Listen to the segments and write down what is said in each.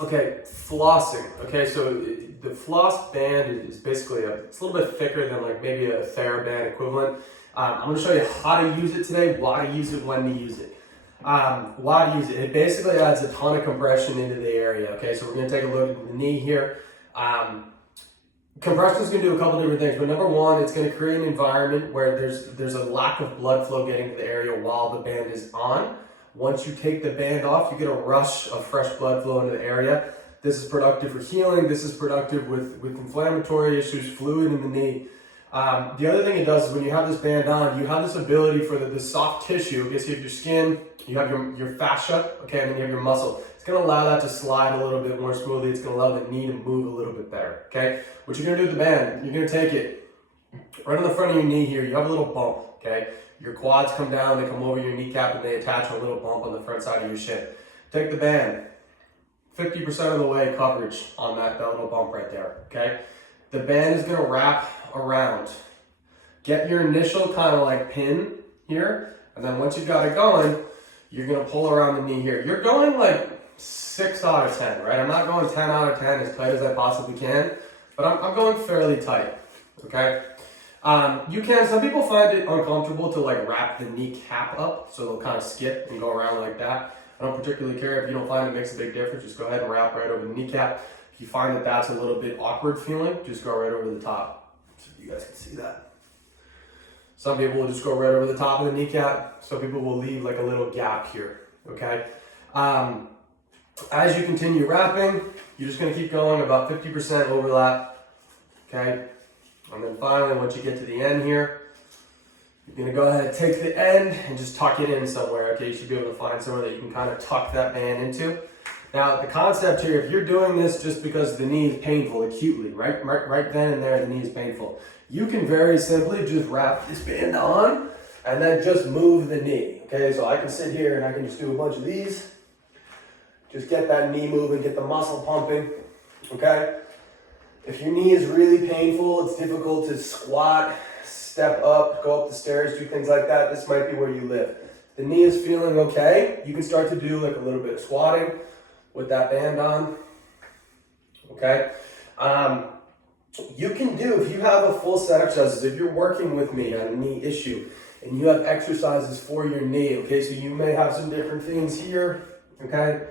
Okay, flossing. Okay, so the floss band is basically it's a little bit thicker than like maybe a TheraBand equivalent. I'm going to show you how to use it today, why to use it, when to use it. Why to use it. It basically adds a ton of compression into the area. Okay, so we're going to take a look at the knee here. Compression is going to do a couple different things, but number one, it's going to create an environment where there's a lack of blood flow getting to the area while the band is on. Once you take the band off, you get a rush of fresh blood flow into the area. This is productive for healing. This is productive with inflammatory issues, fluid in the knee. The other thing it does is when you have this band on, you have this ability for the soft tissue. Okay, so you have your skin, you have your fascia, okay, and then you have your muscle. It's going to allow that to slide a little bit more smoothly. It's going to allow the knee to move a little bit better, okay? What you're going to do with the band, you're going to take it right on the front of your knee here. You have a little bump, okay? Your quads come down, they come over your kneecap, and they attach a little bump on the front side of your shin. Take the band, 50% of the way coverage on that little bump right there, okay? The band is going to wrap around. Get your initial kind of like pin here, and then once you've got it going, you're going to pull around the knee here. You're going like 6 out of 10, right? I'm not going 10 out of 10 as tight as I possibly can, but I'm going fairly tight, okay? Some people find it uncomfortable to like wrap the kneecap up, so they'll kind of skip and go around like that. I don't particularly care if you don't find it makes a big difference, just go ahead and wrap right over the kneecap. If you find that that's a little bit awkward feeling, just go right over the top. So you guys can see that. Some people will just go right over the top of the kneecap. Some people will leave like a little gap here, okay? As you continue wrapping, you're just gonna keep going about 50% overlap, okay? And then finally, once you get to the end here, you're gonna go ahead and take the end and just tuck it in somewhere, okay? You should be able to find somewhere that you can kind of tuck that band into. Now, the concept here, if you're doing this just because the knee is painful acutely, right then and there, the knee is painful, you can very simply just wrap this band on and then just move the knee, okay? So I can sit here and I can just do a bunch of these. Just get that knee moving, get the muscle pumping, okay? If your knee is really painful, it's difficult to squat, step up, go up the stairs, do things like that, this might be where you live. The knee is feeling okay, you can start to do like a little bit of squatting with that band on, okay? You can do, if you have a full set of exercises, if you're working with me on a knee issue, and you have exercises for your knee, okay? So you may have some different things here, okay?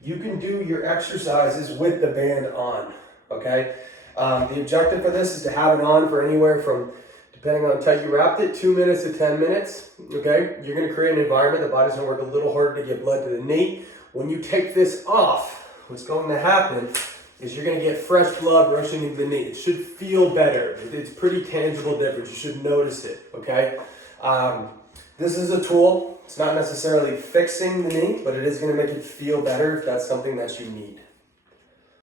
You can do your exercises with the band on, okay? The objective for this is to have it on for anywhere from, depending on how tight you wrapped it, 2 minutes to 10 minutes, okay? You're gonna create an environment, the body's gonna work a little harder to get blood to the knee. When you take this off, what's going to happen is you're gonna get fresh blood rushing into the knee. It should feel better. It's pretty tangible difference. You should notice it, okay? This is a tool. It's not necessarily fixing the knee, but it is gonna make it feel better if that's something that you need.